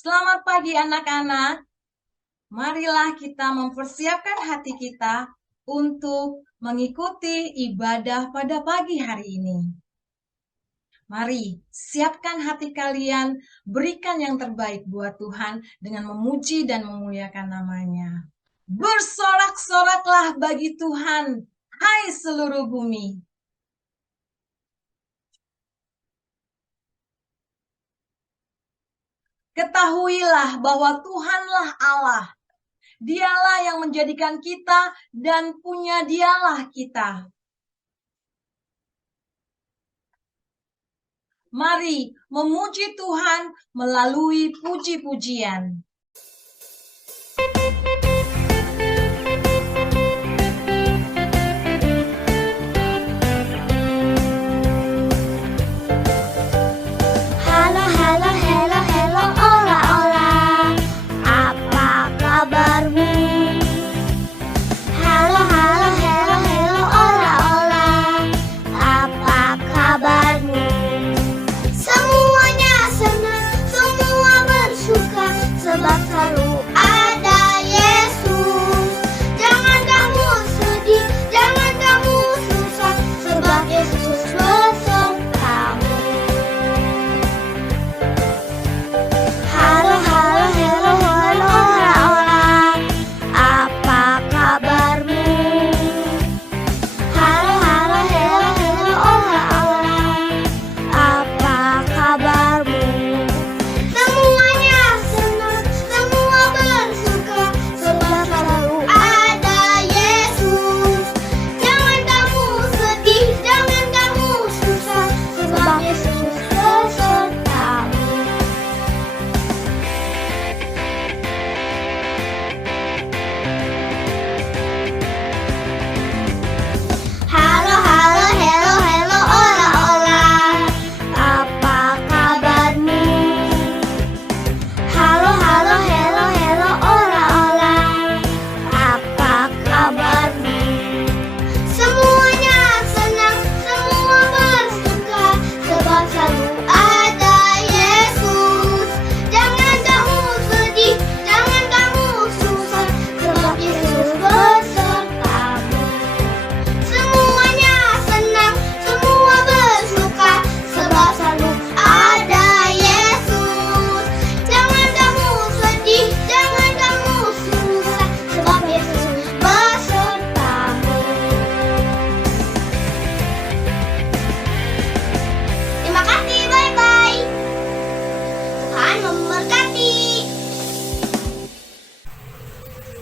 Selamat pagi anak-anak. Marilah kita mempersiapkan hati kita untuk mengikuti ibadah pada pagi hari ini. Mari, siapkan hati kalian, berikan yang terbaik buat Tuhan dengan memuji dan memuliakan namanya. Bersorak-soraklah bagi Tuhan, hai seluruh bumi. Ketahuilah bahwa Tuhanlah Allah. Dialah yang menjadikan kita dan punya dialah kita. Mari memuji Tuhan melalui puji-pujian.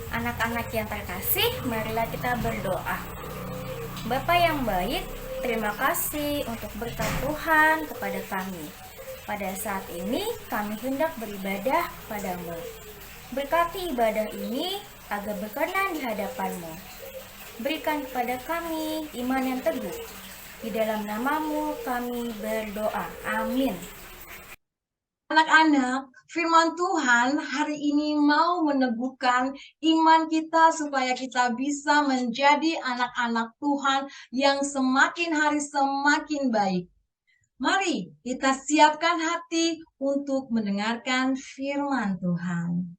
Anak-anak yang terkasih, marilah kita berdoa. Bapa yang baik, terima kasih untuk berkat Tuhan kepada kami. Pada saat ini kami hendak beribadah padamu. Berkati ibadah ini agar berkenan di hadapan-Mu. Berikan kepada kami iman yang teguh. Di dalam nama-Mu kami berdoa. Amin. Anak-anak, firman Tuhan hari ini mau meneguhkan iman kita supaya kita bisa menjadi anak-anak Tuhan yang semakin hari semakin baik. Mari kita siapkan hati untuk mendengarkan firman Tuhan.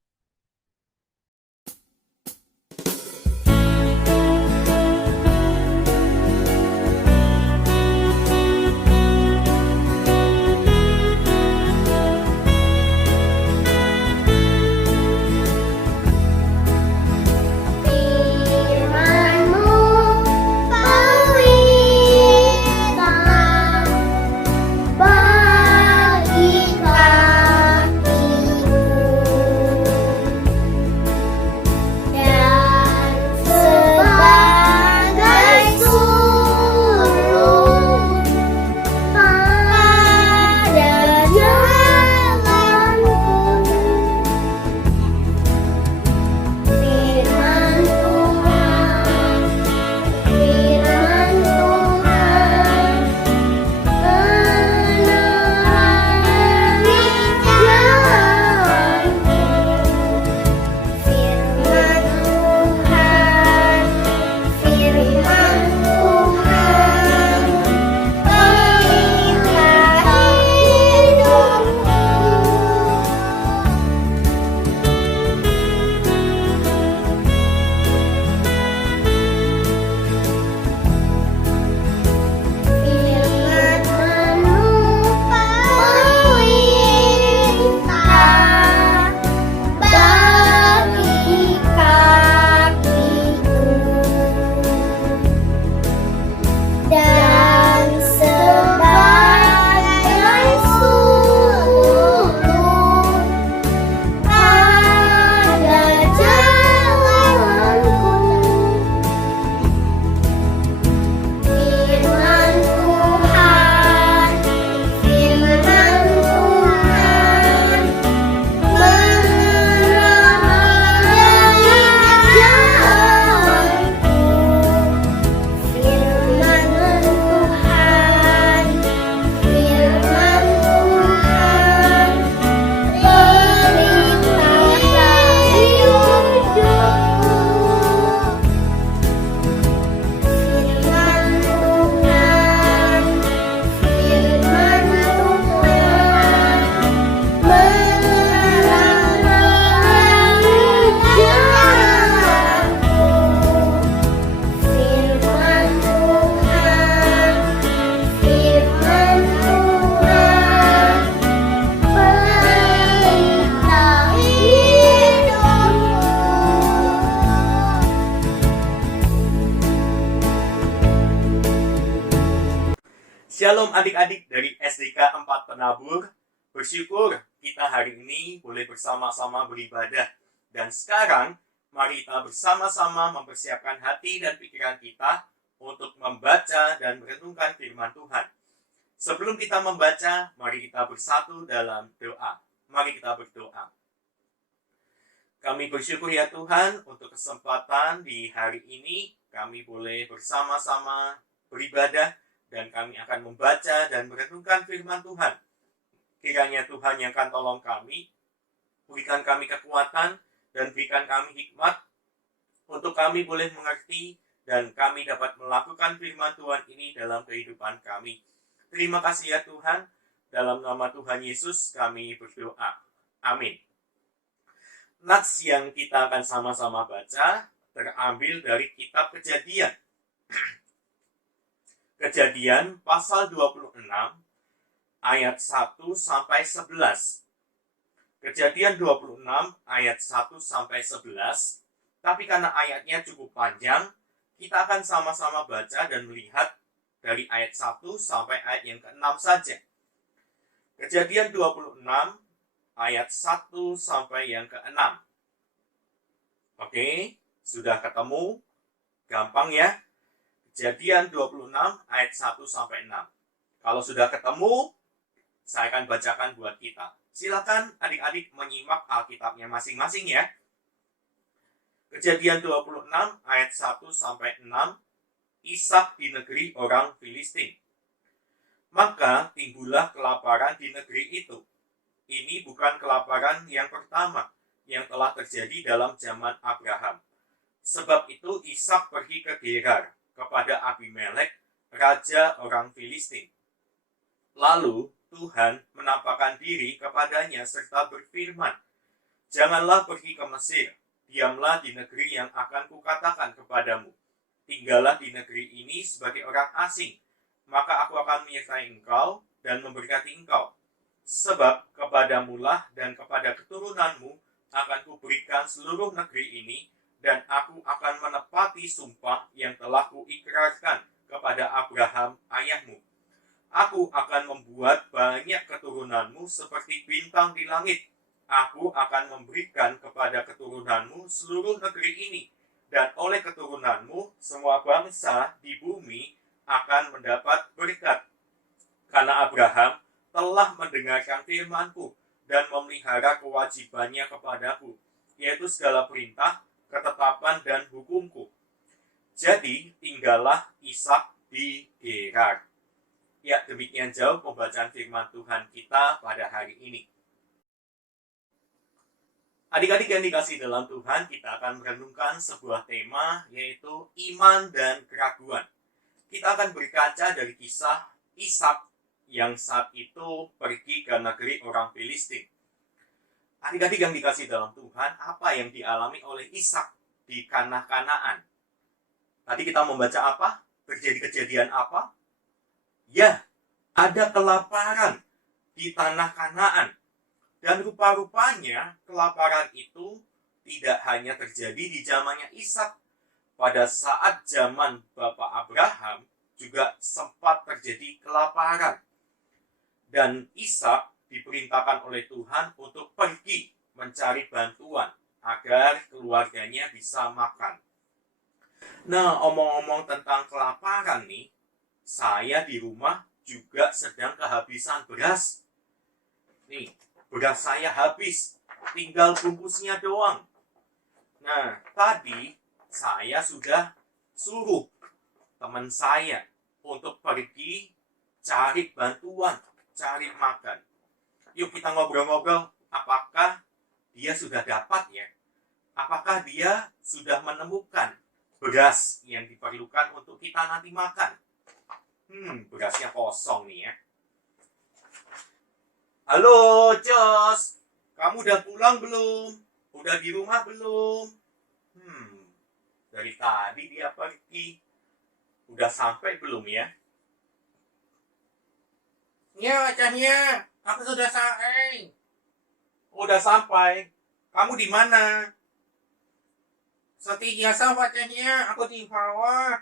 Shalom adik-adik dari SDK 4 Penabur. Bersyukur kita hari ini boleh bersama-sama beribadah. Dan sekarang, mari kita bersama-sama mempersiapkan hati dan pikiran kita untuk membaca dan merenungkan firman Tuhan. Sebelum kita membaca, mari kita bersatu dalam doa. Mari kita berdoa. Kami bersyukur ya Tuhan untuk kesempatan di hari ini. Kami boleh bersama-sama beribadah dan kami akan membaca dan merenungkan firman Tuhan. Kiranya Tuhan yang akan tolong kami, berikan kami kekuatan dan berikan kami hikmat untuk kami boleh mengerti dan kami dapat melakukan firman Tuhan ini dalam kehidupan kami. Terima kasih ya Tuhan, dalam nama Tuhan Yesus kami berdoa. Amin. Nats yang kita akan sama-sama baca terambil dari kitab Kejadian. Kejadian pasal 26 ayat 1 sampai 11. Kejadian 26 ayat 1 sampai 11. Tapi karena ayatnya cukup panjang, kita akan sama-sama baca dan melihat dari ayat 1 sampai ayat yang ke-6 saja. Kejadian 26 ayat 1 sampai yang ke-6. Oke, sudah ketemu? Gampang ya? Kejadian 26 ayat 1 sampai 6. Kalau sudah ketemu, saya akan bacakan buat kita. Silakan adik-adik menyimak Alkitabnya masing-masing ya. Kejadian 26 ayat 1 sampai 6. Ishak di negeri orang Filistin. Maka timbullah kelaparan di negeri itu. Ini bukan kelaparan yang pertama yang telah terjadi dalam zaman Abraham. Sebab itu Ishak pergi ke Gerar kepada Abimelek, raja orang Filistin. Lalu Tuhan menampakkan diri kepadanya serta berfirman, "Janganlah pergi ke Mesir, diamlah di negeri yang akan kukatakan kepadamu. Tinggallah di negeri ini sebagai orang asing, maka aku akan menyertai engkau dan memberkati engkau. Sebab kepadamulah dan kepada keturunanmu akan kuberikan seluruh negeri ini, dan aku akan menepati sumpah yang telah kuikrarkan kepada Abraham ayahmu. Aku akan membuat banyak keturunanmu seperti bintang di langit. Aku akan memberikan kepada keturunanmu seluruh negeri ini, dan oleh keturunanmu semua bangsa di bumi akan mendapat berkat. Karena Abraham telah mendengarkan firman-Ku dan memelihara kewajibannya kepadaku, yaitu segala perintah, ketetapan, dan hukumku. Jadi, tinggallah Ishak di Gerar." Ya, demikian jauh pembacaan firman Tuhan kita pada hari ini. Adik-adik yang dikasihi dalam Tuhan, kita akan merenungkan sebuah tema, yaitu iman dan keraguan. Kita akan berkaca dari kisah Ishak yang saat itu pergi ke negeri orang Filistin. Adik-adik yang dikasihi dalam Tuhan, apa yang dialami oleh Ishak di tanah Kanaan? Tadi kita membaca apa? Terjadi kejadian apa? Ya, ada kelaparan di tanah Kanaan. Dan rupa-rupanya kelaparan itu tidak hanya terjadi di zamannya Ishak. Pada saat zaman Bapak Abraham juga sempat terjadi kelaparan. Dan Ishak diperintahkan oleh Tuhan untuk pergi mencari bantuan agar keluarganya bisa makan. Nah, omong-omong tentang kelaparan nih, saya di rumah juga sedang kehabisan beras. Nih, beras saya habis, tinggal bungkusnya doang. Nah, tadi saya sudah suruh teman saya untuk pergi cari bantuan, cari makan. Yuk kita ngobrol-ngobrol, apakah dia sudah dapat ya? Apakah dia sudah menemukan beras yang diperlukan untuk kita nanti makan? Berasnya kosong nih ya. Halo, Jos. Kamu udah pulang belum? Udah di rumah belum? Dari tadi dia pergi. Udah sampai belum ya? Ya, wajahnya. Aku sudah sampai. Udah sampai. Kamu di mana? Seperti biasa wajahnya. Aku di bawah.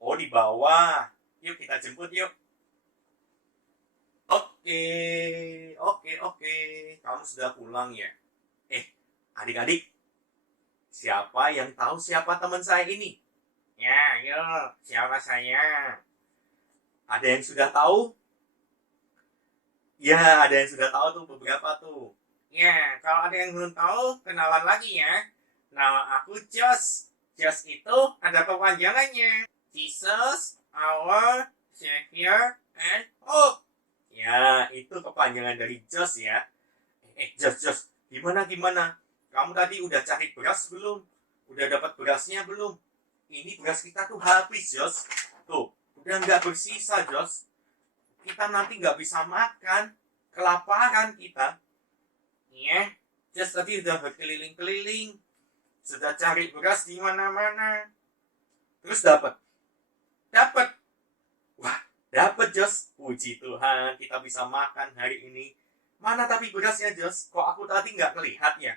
Oh, di bawah. Yuk kita jemput yuk. Oke, oke. Kamu sudah pulang ya? Adik-adik, siapa yang tahu siapa teman saya ini? Ya, yuk, siapa saya? Ada yang sudah tahu? Ya, ada yang sudah tahu tuh beberapa tuh. Ya, kalau ada yang belum tahu, kenalan lagi ya. Nama aku Jos. Jos itu ada kepanjangannya. Jesus, our Savior, and Hope. Ya, itu kepanjangan dari Jos ya. Jos, gimana? Kamu tadi udah cari beras belum? Udah dapat berasnya belum? Ini beras kita tuh habis, Jos. Tuh, udah nggak bersisa, Jos. Kita nanti nggak bisa makan. Kelaparan kita. Iya, Jos tadi udah berkeliling-keliling. Sudah cari beras di mana-mana. Terus dapat. Wah, dapat, Jos. Puji Tuhan, kita bisa makan hari ini. Mana tapi berasnya, Jos? Kok aku tadi nggak melihat ya?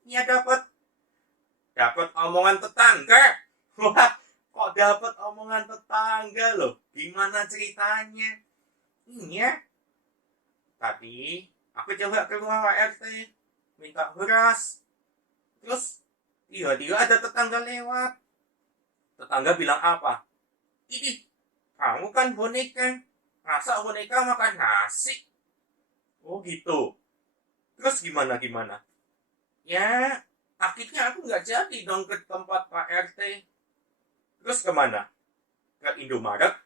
Iya, dapat omongan tetangga. Wah, kok dapat omongan tetangga loh? Gimana ceritanya? Iya. Tadi aku coba ke rumah RT minta beras. Terus tiba-tiba ada tetangga lewat. Tetangga bilang apa? Ini, kamu kan boneka. Masa boneka makan nasi? Oh gitu. Terus gimana? Ya, akhirnya aku nggak jadi dong ke tempat Pak RT. Terus kemana? Ke Indomaret,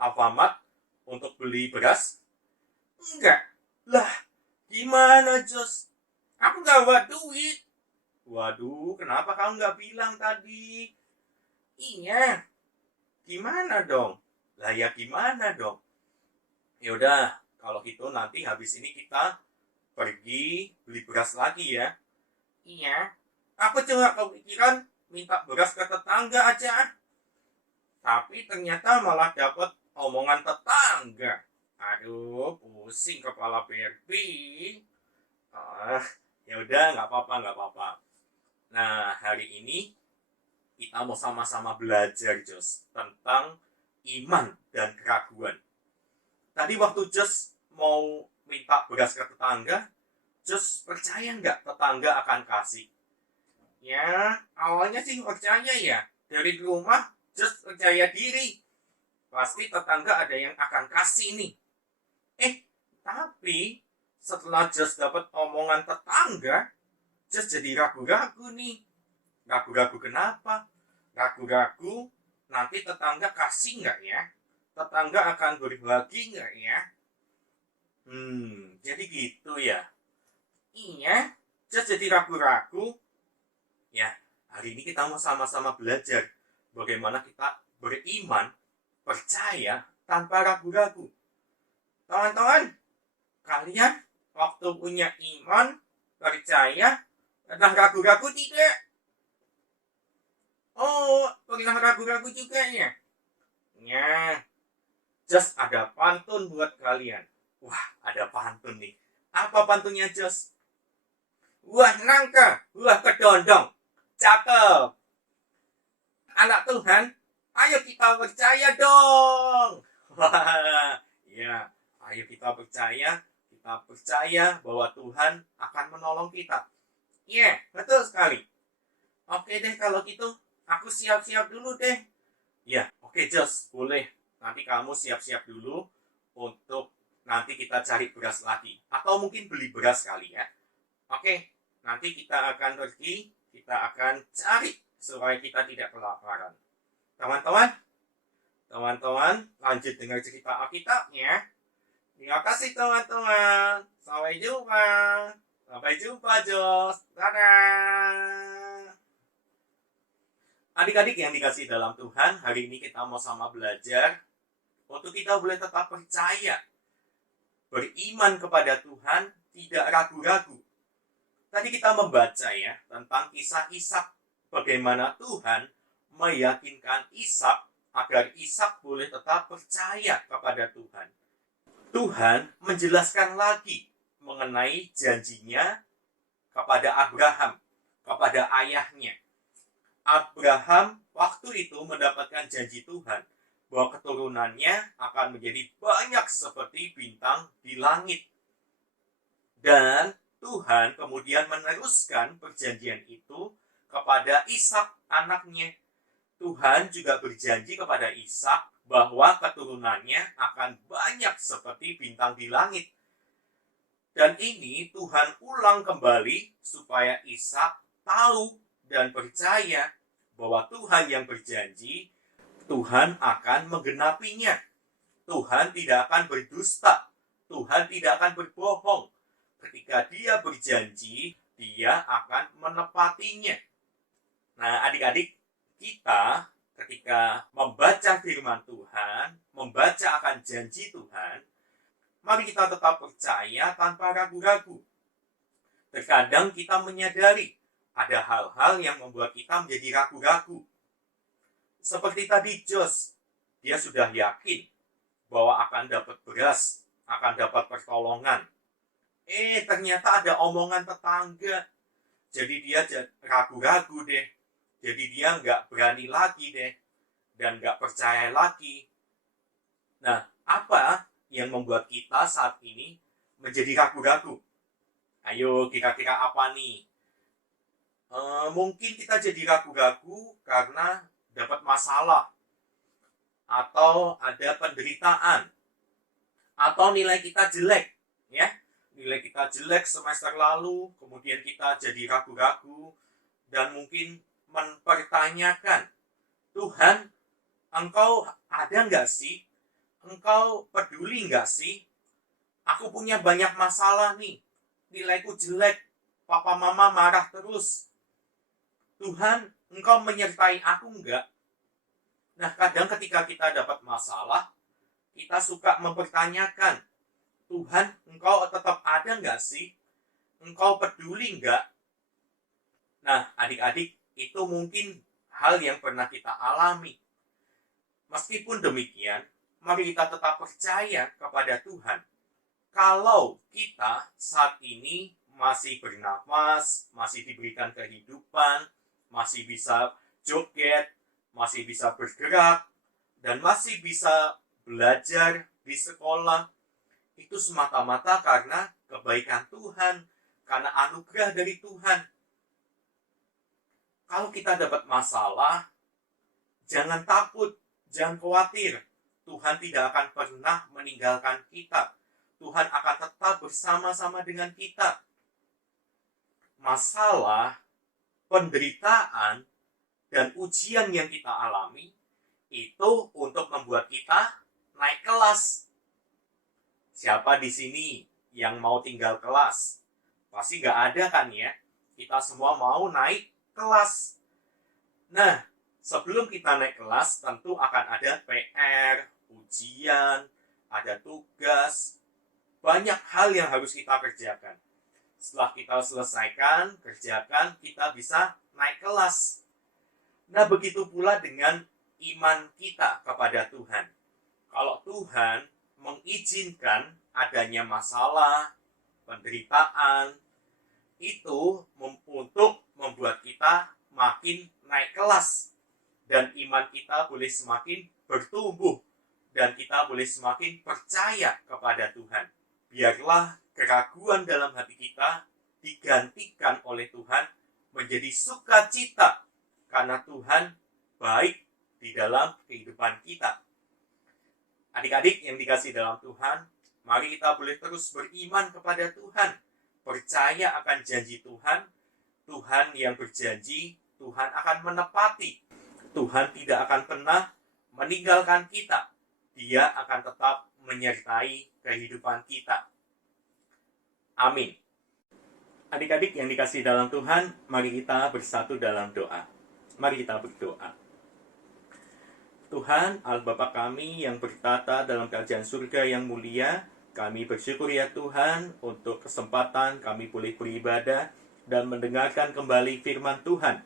Alfamart, untuk beli beras? Enggak. Lah, gimana, Jos? Aku nggak bawa duit. Waduh, kenapa kamu nggak bilang tadi? Iya. Gimana dong? Lah ya gimana dong? Yaudah, kalau gitu nanti habis ini kita pergi beli beras lagi ya. Iya. Aku cuma kepikiran minta beras ke tetangga aja. Tapi ternyata malah dapat omongan tetangga. Aduh, pusing kepala Barbie. Ya udah, nggak apa-apa. Nah, hari ini kita mau sama-sama belajar, Jos, tentang iman dan keraguan. Tadi waktu Jos mau minta beras ke tetangga, Jos percaya nggak tetangga akan kasih? Ya, awalnya sih percaya ya. Dari rumah, Jos percaya diri. Pasti tetangga ada yang akan kasih nih. Tapi setelah Jos dapat omongan tetangga, Jos jadi ragu-ragu nih. Ragu-ragu kenapa? Ragu-ragu nanti tetangga kasih nggak ya? Tetangga akan berbagi nggak ya? Jadi gitu ya. Iya, Jos jadi ragu-ragu. Ya, hari ini kita mau sama-sama belajar bagaimana kita beriman, percaya tanpa ragu-ragu. Teman-teman, kalian waktu punya iman, percaya, pernah ragu-ragu tidak? Oh, pernah ragu-ragu juga ya? Ya, Jos ada pantun buat kalian. Wah, ada pantun nih. Apa pantunnya, Jos? Wah nangka, wah kedondong. Cakep. Anak Tuhan, ayo kita percaya dong. Wah, ya, ayo kita percaya bahwa Tuhan akan menolong kita. Iya, betul sekali. Oke deh kalau gitu, aku siap-siap dulu deh. Ya, oke Jos, boleh. Nanti kamu siap-siap dulu untuk nanti kita cari beras lagi. Atau mungkin beli beras kali ya. Oke, nanti kita akan pergi, kita akan cari supaya kita tidak kelaparan. Teman-teman, lanjut dengar cerita Alkitabnya. Terima kasih teman-teman. Sampai jumpa, Jos. Dadah. Adik-adik yang dikasih dalam Tuhan, hari ini kita mau sama belajar untuk kita boleh tetap percaya, beriman kepada Tuhan, tidak ragu-ragu. Tadi kita membaca ya tentang kisah Ishak, bagaimana Tuhan meyakinkan Ishak agar Ishak boleh tetap percaya kepada Tuhan. Tuhan menjelaskan lagi mengenai janjinya kepada Abraham, kepada ayahnya. Abraham waktu itu mendapatkan janji Tuhan bahwa keturunannya akan menjadi banyak seperti bintang di langit. Dan Tuhan kemudian meneruskan perjanjian itu kepada Ishak anaknya. Tuhan juga berjanji kepada Ishak bahwa keturunannya akan banyak seperti bintang di langit. Dan ini Tuhan ulang kembali supaya Ishak tahu dan percaya bahwa Tuhan yang berjanji, Tuhan akan menggenapinya. Tuhan tidak akan berdusta. Tuhan tidak akan berbohong. Ketika dia berjanji, dia akan menepatinya. Nah, adik-adik, kita ketika membaca firman Tuhan, membaca akan janji Tuhan, mari kita tetap percaya tanpa ragu-ragu. Terkadang kita menyadari ada hal-hal yang membuat kita menjadi ragu-ragu. Seperti tadi Jos, dia sudah yakin bahwa akan dapat beras, akan dapat pertolongan. Ternyata ada omongan tetangga. Jadi dia ragu-ragu deh. Jadi dia nggak berani lagi deh. Dan nggak percaya lagi. Nah, apa yang membuat kita saat ini menjadi ragu-ragu? Ayo, kira-kira apa nih? Mungkin kita jadi ragu-ragu karena dapat masalah. Atau ada penderitaan. Atau nilai kita jelek. Ya, nilai kita jelek semester lalu, kemudian kita jadi ragu-ragu, dan mungkin mempertanyakan, Tuhan, Engkau ada nggak sih? Engkau peduli nggak sih? Aku punya banyak masalah nih, nilaiku jelek, papa mama marah terus. Tuhan, Engkau menyertai aku nggak? Nah, kadang ketika kita dapat masalah, kita suka mempertanyakan, Tuhan, Engkau tetap ada nggak sih? Engkau peduli nggak? Nah, adik-adik, itu mungkin hal yang pernah kita alami. Meskipun demikian, mari kita tetap percaya kepada Tuhan. Kalau kita saat ini masih bernafas, masih diberikan kehidupan, masih bisa joget, masih bisa bergerak, dan masih bisa belajar di sekolah, itu semata-mata karena kebaikan Tuhan, karena anugerah dari Tuhan. Kalau kita dapat masalah, jangan takut, jangan khawatir. Tuhan tidak akan pernah meninggalkan kita. Tuhan akan tetap bersama-sama dengan kita. Masalah, penderitaan, dan ujian yang kita alami, itu untuk membuat kita naik kelas. Siapa di sini yang mau tinggal kelas? Pasti nggak ada kan ya? Kita semua mau naik kelas. Nah, sebelum kita naik kelas, tentu akan ada PR, ujian, ada tugas, banyak hal yang harus kita kerjakan. Setelah kita selesaikan, kerjakan, kita bisa naik kelas. Nah, begitu pula dengan iman kita kepada Tuhan. Kalau Tuhan mengizinkan adanya masalah, penderitaan, itu untuk membuat kita makin naik kelas. Dan iman kita boleh semakin bertumbuh. Dan kita boleh semakin percaya kepada Tuhan. Biarlah keraguan dalam hati kita digantikan oleh Tuhan menjadi sukacita. Karena Tuhan baik di dalam kehidupan kita. Adik-adik yang dikasih dalam Tuhan, mari kita boleh terus beriman kepada Tuhan. Percaya akan janji Tuhan. Tuhan yang berjanji, Tuhan akan menepati. Tuhan tidak akan pernah meninggalkan kita. Dia akan tetap menyertai kehidupan kita. Amin. Adik-adik yang dikasih dalam Tuhan, mari kita bersatu dalam doa. Mari kita berdoa. Tuhan, Allah Bapa kami yang bertata dalam kerajaan surga yang mulia, kami bersyukur ya Tuhan untuk kesempatan kami boleh beribadah dan mendengarkan kembali firman Tuhan.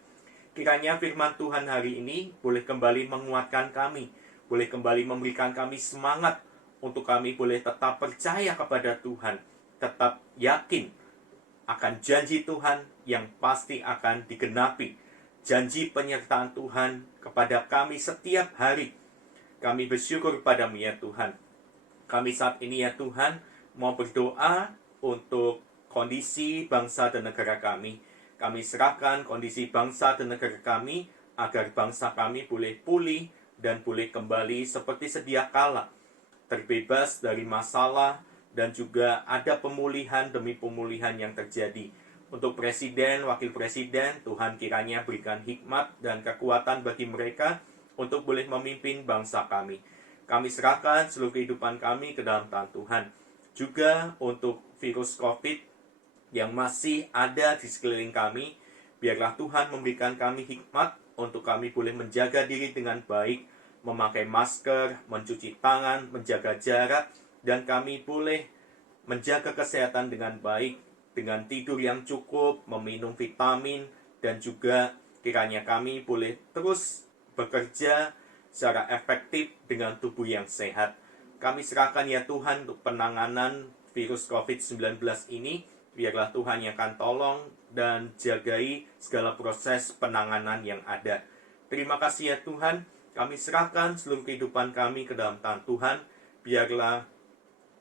Kiranya firman Tuhan hari ini boleh kembali menguatkan kami, boleh kembali memberikan kami semangat untuk kami boleh tetap percaya kepada Tuhan, tetap yakin akan janji Tuhan yang pasti akan digenapi. Janji penyertaan Tuhan kepada kami setiap hari. Kami bersyukur padamu ya Tuhan. Kami saat ini ya Tuhan mau berdoa untuk kondisi bangsa dan negara kami. Kami serahkan kondisi bangsa dan negara kami agar bangsa kami boleh pulih dan boleh kembali seperti sedia kala, terbebas dari masalah dan juga ada pemulihan demi pemulihan yang terjadi. Untuk presiden, wakil presiden, Tuhan kiranya berikan hikmat dan kekuatan bagi mereka untuk boleh memimpin bangsa kami. Kami serahkan seluruh kehidupan kami ke dalam tangan Tuhan. Juga untuk virus COVID yang masih ada di sekeliling kami, biarlah Tuhan memberikan kami hikmat untuk kami boleh menjaga diri dengan baik, memakai masker, mencuci tangan, menjaga jarak, dan kami boleh menjaga kesehatan dengan baik, dengan tidur yang cukup, meminum vitamin, dan juga kiranya kami boleh terus bekerja secara efektif dengan tubuh yang sehat. Kami serahkan ya Tuhan untuk penanganan virus COVID-19 ini, biarlah Tuhan yang akan tolong dan jagai segala proses penanganan yang ada. Terima kasih ya Tuhan, kami serahkan seluruh kehidupan kami ke dalam tangan Tuhan, biarlah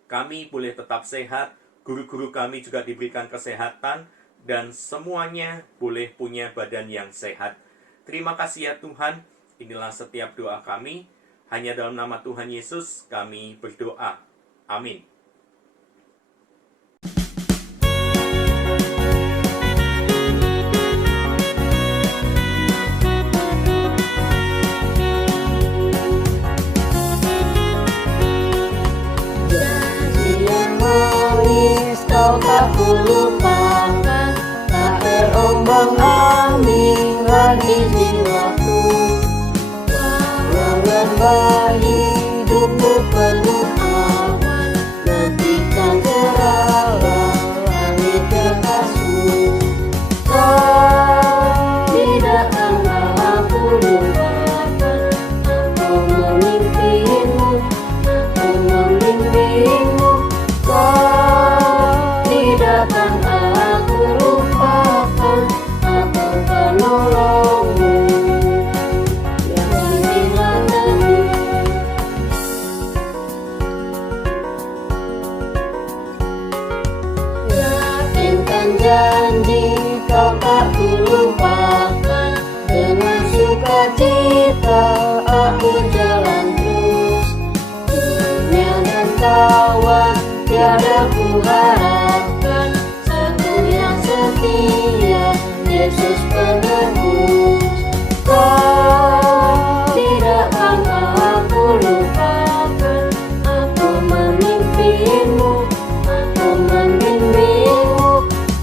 kami boleh tetap sehat, guru-guru kami juga diberikan kesehatan, dan semuanya boleh punya badan yang sehat. Terima kasih ya Tuhan, inilah setiap doa kami, hanya dalam nama Tuhan Yesus kami berdoa. Amin. Aku lupakan, tak terombang-ambing lagi jiwaku. Walau bayi hidupku penuh awan, nantikan cerahlah langit kekasihmu. Kau tidak akan aku lupakan, aku memimpimu, aku membimbingmu. Akan aku lupakan, aku penolongmu yang dilatihmu. Yakinkan janji kau tak kulupakan, dengan sukacita aku jalan terus. Dunia dan kawan tiada ku harapkan, satu yang setia, Yesus penebus. Kau tidak akan aku lupakan, aku memimpimu, aku membimbingmu.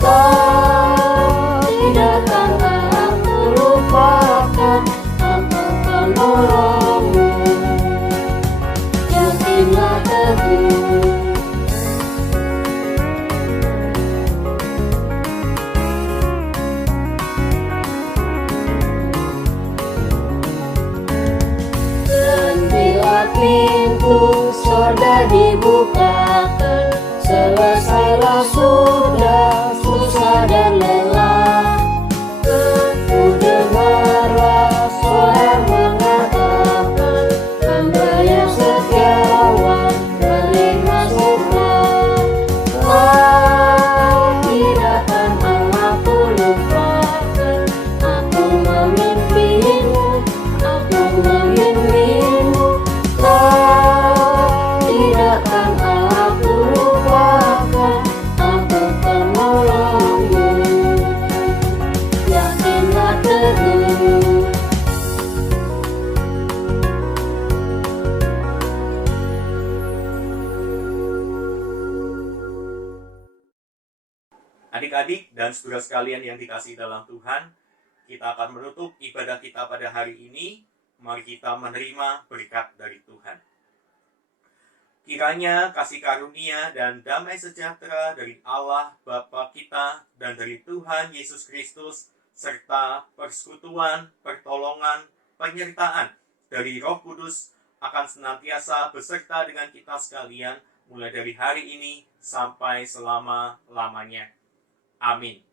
Kau tidak akan aku lupakan, aku penolongmu. Yakinlah teguh. Pintu sorga dibukakan, selesailah sudah susah dan lelah. Ku dengarlah suara mengatakan, hamba yang setiawan beri masuklah. Kau tidak akan aku lupakan, aku memimpimu, aku membimbingmu. Kau tidak akan aku lupakan, aku penolongmu. Yakinlah teguh. Adik-adik dan saudara sekalian yang dikasihi dalam Tuhan, kita akan menutup ibadah kita pada hari ini. Mari kita menerima berkat dari Tuhan. Kiranya kasih karunia dan damai sejahtera dari Allah Bapa kita dan dari Tuhan Yesus Kristus, serta persekutuan, pertolongan, penyertaan dari Roh Kudus akan senantiasa beserta dengan kita sekalian, mulai dari hari ini sampai selama-lamanya. Amin.